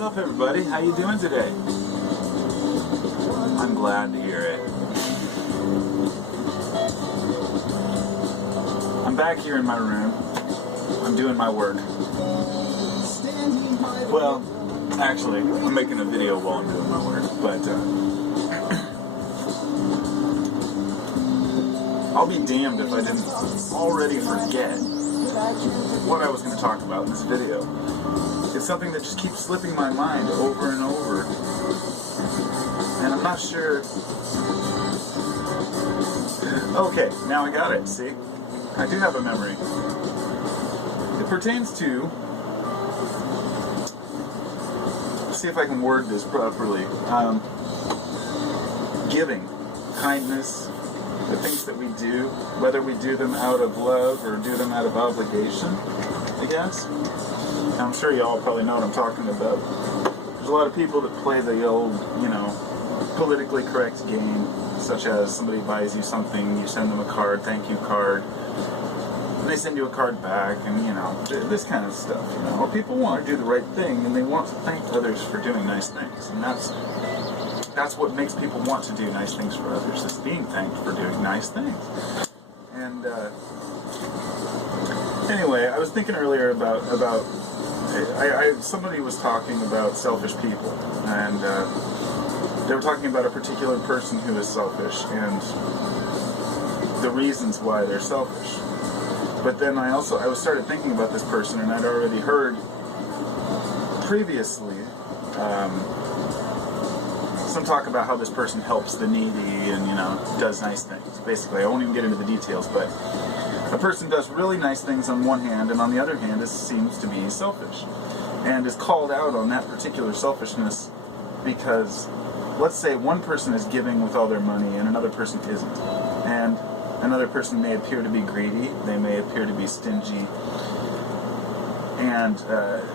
What's up, everybody? How you doing today? I'm glad to hear it. I'm back here in my room. I'm doing my work. Well, actually, I'm making a video while I'm doing my work, but I'll be damned if I didn't already forget what I was going to talk about in this video. It's something that just keeps slipping my mind over and over. And I'm not sure... Okay, now I got it, see? I do have a memory. It pertains to... Let's see if I can word this properly. Giving, kindness, the things that we do, whether we do them out of love or do them out of obligation, I guess. I'm sure you all probably know what I'm talking about. There's a lot of people that play the old, politically correct game, such as somebody buys you something, you send them a card, thank you card, and they send you a card back, and, this kind of stuff, Or people want to do the right thing, and they want to thank others for doing nice things, and that's what makes people want to do nice things for others, is being thanked for doing nice things. And, anyway, I was thinking earlier about somebody was talking about selfish people, and they were talking about a particular person who is selfish and the reasons why they're selfish. But then I started thinking about this person, and I'd already heard previously some talk about how this person helps the needy and does nice things. Basically, I won't even get into the details, but a person does really nice things on one hand, and on the other hand, seems to be selfish, and is called out on that particular selfishness because, let's say, one person is giving with all their money and another person isn't, and another person may appear to be greedy, they may appear to be stingy, and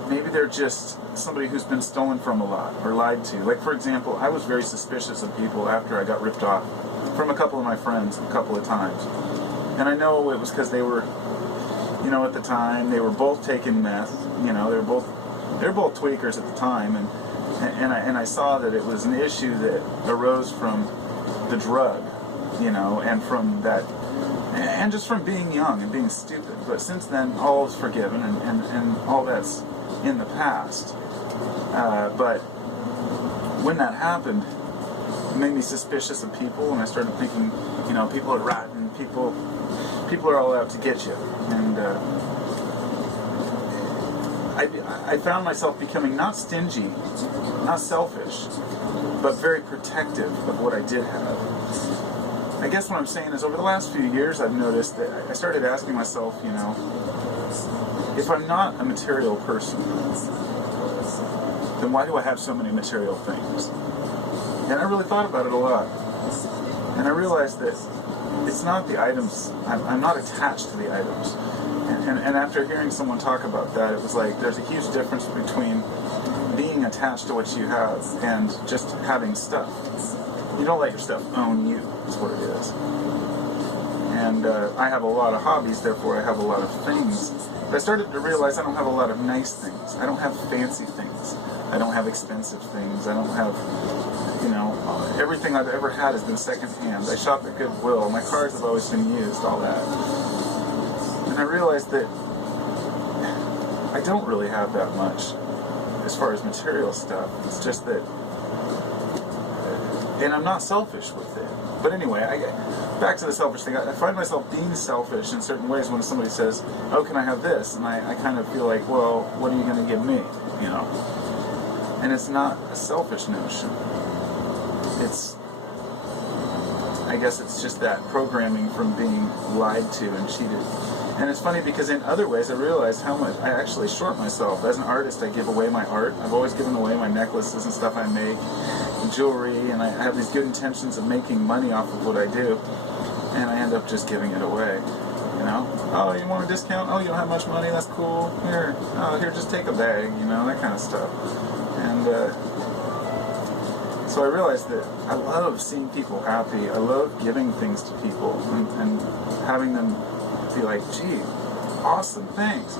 maybe they're just somebody who's been stolen from a lot or lied to. Like, for example, I was very suspicious of people after I got ripped off from a couple of my friends a couple of times. And I know it was because they were, at the time, they were both taking meth. They were both tweakers at the time, and I saw that it was an issue that arose from the drug, and from that, and just from being young and being stupid. But since then, all is forgiven, and all that's in the past. But when that happened, it made me suspicious of people, and I started thinking, people are rotten, people are all out to get you, and I found myself becoming not stingy, not selfish, but very protective of what I did have. I guess what I'm saying is, over the last few years, I've noticed that I started asking myself, if I'm not a material person, then why do I have so many material things? And I really thought about it a lot, and I realized that it's not the items. I'm not attached to the items. And after hearing someone talk about that, it was like there's a huge difference between being attached to what you have and just having stuff. You don't let your stuff own you, is what it is. And I have a lot of hobbies, therefore I have a lot of things. But I started to realize I don't have a lot of nice things. I don't have fancy things. I don't have expensive things. I don't have... everything I've ever had has been secondhand. I shop at Goodwill. My cars have always been used, all that. And I realized that I don't really have that much as far as material stuff. It's just that... And I'm not selfish with it. But anyway, back to the selfish thing. I find myself being selfish in certain ways when somebody says, oh, can I have this? And I kind of feel like, well, what are you going to give me? And it's not a selfish notion. I guess it's just that programming from being lied to and cheated. And it's funny because in other ways I realized how much I actually short myself. As an artist, I give away my art. I've always given away my necklaces and stuff I make, and jewelry, and I have these good intentions of making money off of what I do, and I end up just giving it away. Oh, you want a discount? Oh, you don't have much money? That's cool. Here, just take a bag, that kind of stuff. And so I realized that I love seeing people happy. I love giving things to people and having them be like, gee, awesome, thanks.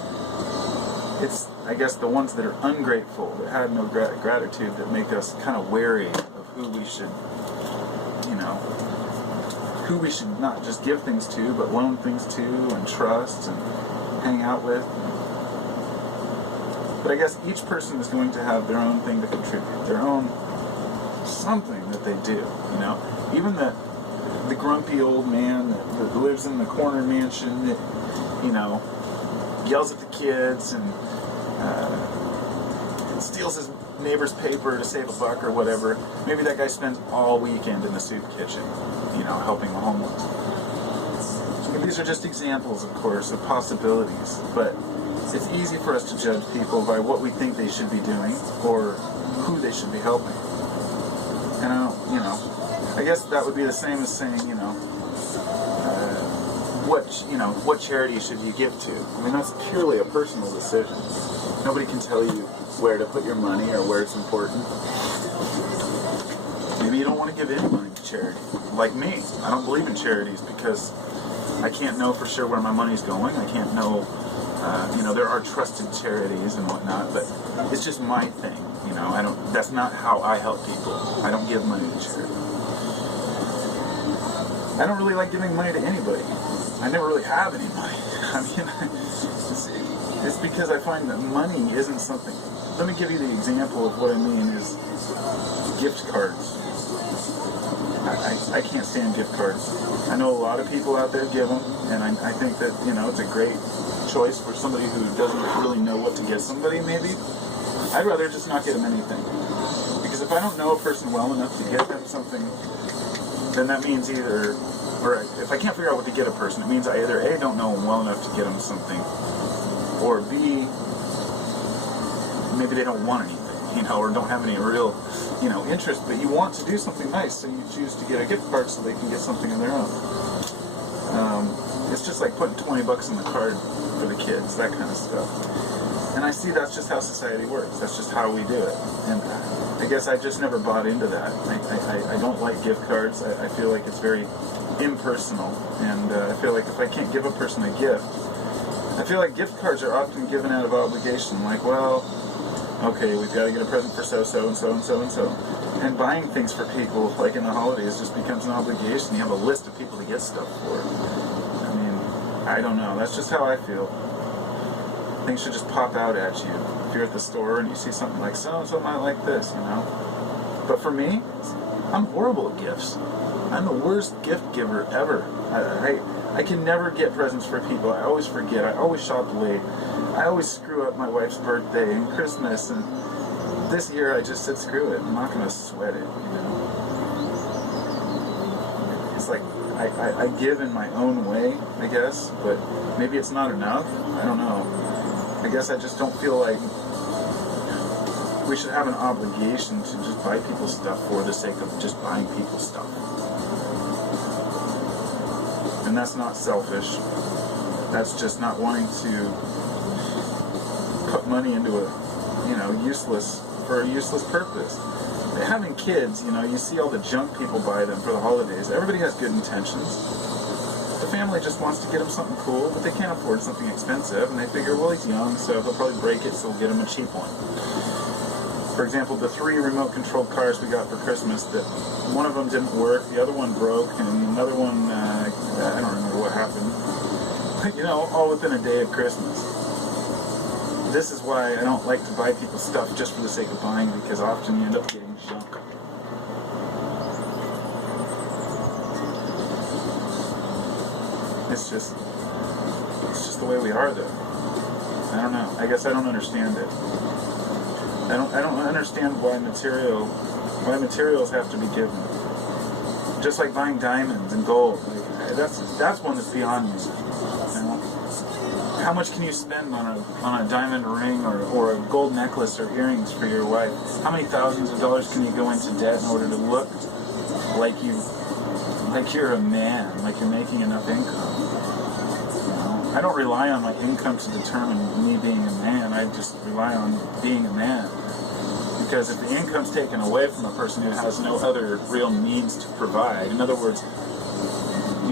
I guess the ones that are ungrateful, that had no gratitude, that make us kind of wary of who we should, who we should not just give things to, but loan things to and trust and hang out with. But I guess each person is going to have their own thing to contribute, their own something that they do, Even the grumpy old man that lives in the corner mansion that, yells at the kids and steals his neighbor's paper to save $1 or whatever. Maybe that guy spends all weekend in the soup kitchen, helping the homeless. These are just examples, of course, of possibilities, but it's easy for us to judge people by what we think they should be doing or who they should be helping. And I guess that would be the same as saying, what charity should you give to? I mean, that's purely a personal decision. Nobody can tell you where to put your money or where it's important. Maybe you don't want to give any money to charity. Like me, I don't believe in charities because I can't know for sure where my money's going. I can't know, there are trusted charities and whatnot, but it's just my thing. That's not how I help people. I don't give money to charity. I don't really like giving money to anybody. I never really have any money. It's because I find that money isn't something. Let me give you the example of what I mean is gift cards. I can't stand gift cards. I know a lot of people out there give them, and I think that, it's a great choice for somebody who doesn't really know what to get somebody, maybe. I'd rather just not get them anything. Because if I don't know a person well enough to get them something, then that means either, or if I can't figure out what to get a person, it means I either A, don't know them well enough to get them something, or B, maybe they don't want anything, or don't have any real, interest, but you want to do something nice, so you choose to get a gift card so they can get something of their own. It's just like putting $20 in the card for the kids, that kind of stuff. And I see that's just how society works. That's just how we do it. And I guess I just never bought into that. I don't like gift cards. I feel like it's very impersonal. And I feel like if I can't give a person a gift, I feel like gift cards are often given out of obligation. Like, well, okay, we've got to get a present for so-so and so and so and so. And buying things for people, like in the holidays, just becomes an obligation. You have a list of people to get stuff for. I mean, I don't know. That's just how I feel. Things should just pop out at you. If you're at the store and you see something like so-and-so might like this, But for me, I'm horrible at gifts. I'm the worst gift giver ever. I can never get presents for people. I always forget. I always shop late. I always screw up my wife's birthday and Christmas. And this year I just said, screw it. I'm not going to sweat it, It's like I give in my own way, I guess. But maybe it's not enough. I don't know. I guess I just don't feel like we should have an obligation to just buy people stuff for the sake of just buying people stuff. And that's not selfish. That's just not wanting to put money into a, useless purpose. Having kids, you see all the junk people buy them for the holidays. Everybody has good intentions. The family just wants to get him something cool, but they can't afford something expensive, and they figure, well, he's young, so they'll probably break it, so we'll get him a cheap one. For example, the 3 remote-controlled cars we got for Christmas, that one of them didn't work, the other one broke, and another one, I don't remember what happened. All within a day of Christmas. This is why I don't like to buy people stuff just for the sake of buying, because often you end up getting junk. It's just the way we are, though. I don't know. I guess I don't understand it. I don't understand why materials have to be given. Just like buying diamonds and gold. Like, that's one that's beyond me. How much can you spend on a diamond ring or a gold necklace or earrings for your wife? How many thousands of dollars can you go into debt in order to look like you're a man, like you're making enough income? I don't rely on my income to determine me being a man. I just rely on being a man. Because if the income's taken away from a person who has no other real needs to provide, in other words,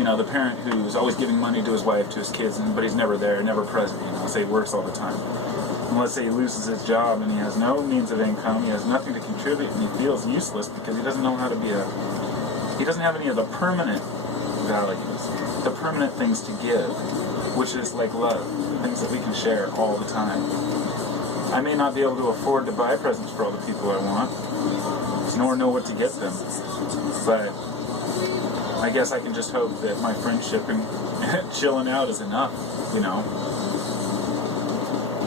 the parent who's always giving money to his wife, to his kids, but he's never there, never present, say he works all the time. And let's say he loses his job and he has no means of income, he has nothing to contribute, and he feels useless because he doesn't know how to be he doesn't have any of the permanent values, the permanent things to give, which is like love, the things that we can share all the time. I may not be able to afford to buy presents for all the people I want, nor know what to get them, but I guess I can just hope that my friendship and chilling out is enough, you know.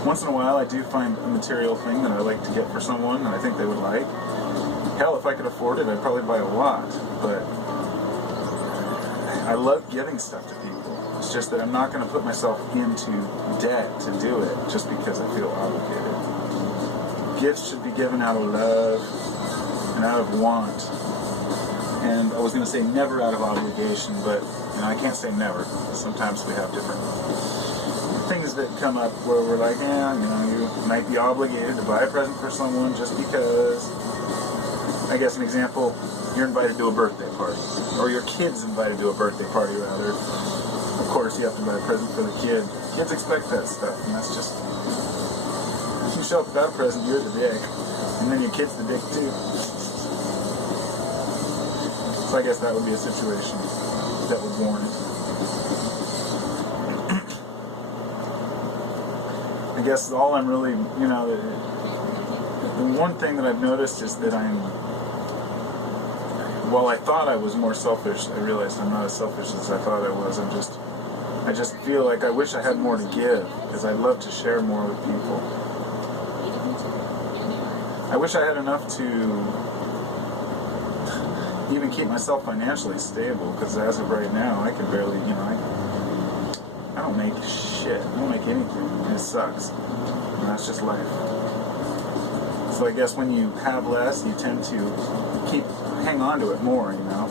Once in a while I do find a material thing that I like to get for someone that I think they would like. Hell, if I could afford it, I'd probably buy a lot, but I love giving stuff to people. It's just that I'm not going to put myself into debt to do it just because I feel obligated. Gifts should be given out of love and out of want. And I was going to say never out of obligation, but you know, I can't say never. Sometimes we have different things that come up where we're like, yeah, you know, you might be obligated to buy a present for someone just because. I guess an example, you're invited to a birthday party, or your kid's invited to a birthday party rather. Of course, you have to buy a present for the kid. Kids expect that stuff, and that's just, if you show up without a present, you're the dick, and then your kid's the dick too. So I guess that would be a situation that would warrant it. I guess all I'm really, you know, the one thing that I've noticed is that while I thought I was more selfish, I realized I'm not as selfish as I thought I was. I just feel like I wish I had more to give, because I love to share more with people. I wish I had enough to even keep myself financially stable, because as of right now, I can barely, you know, I don't make shit. I don't make anything. And it sucks. And that's just life. So I guess when you have less, you tend to hang on to it more, you know,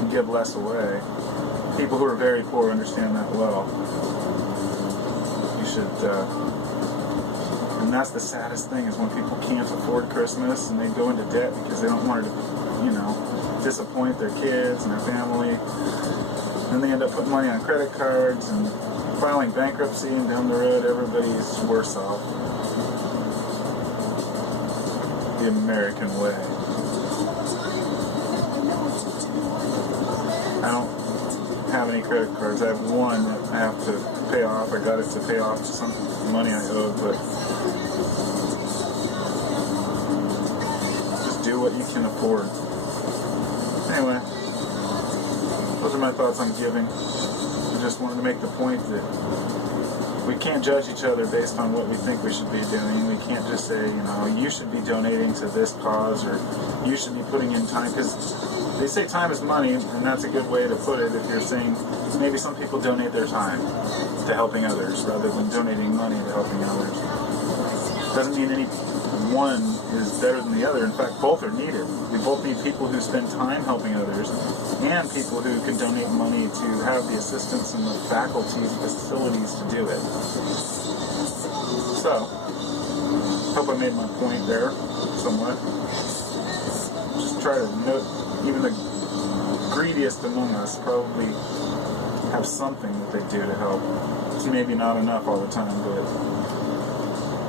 and give less away. People who are very poor understand that well. You should, and that's the saddest thing, is when people can't afford Christmas and they go into debt because they don't want to, you know, disappoint their kids and their family. Then they end up putting money on credit cards and filing bankruptcy, and down the road everybody's worse off. The American way. I don't have any credit cards. I have one that I have to pay off. I got it to pay off some money I owed, but just do what you can afford. Anyway, those are my thoughts on giving. I just wanted to make the point that we can't judge each other based on what we think we should be doing. We can't just say, you know, you should be donating to this cause, or you should be putting in time, because they say time is money, and that's a good way to put it if you're saying maybe some people donate their time to helping others rather than donating money to helping others. Doesn't mean any one is better than the other. In fact, both are needed. We both need people who spend time helping others and people who can donate money to have the assistance and the faculties and facilities to do it. So, hope I made my point there somewhat. Just try to note, even the greediest among us probably have something that they do to help. It's maybe not enough all the time, but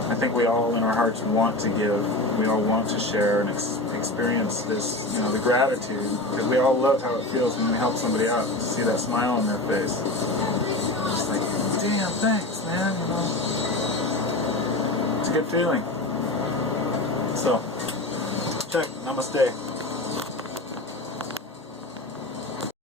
I think we all in our hearts want to give. We all want to share and experience this, you know, the gratitude, because we all love how it feels when we help somebody out, to see that smile on their face. Just like, damn, thanks, man, you know. It's a good feeling. So, check, namaste.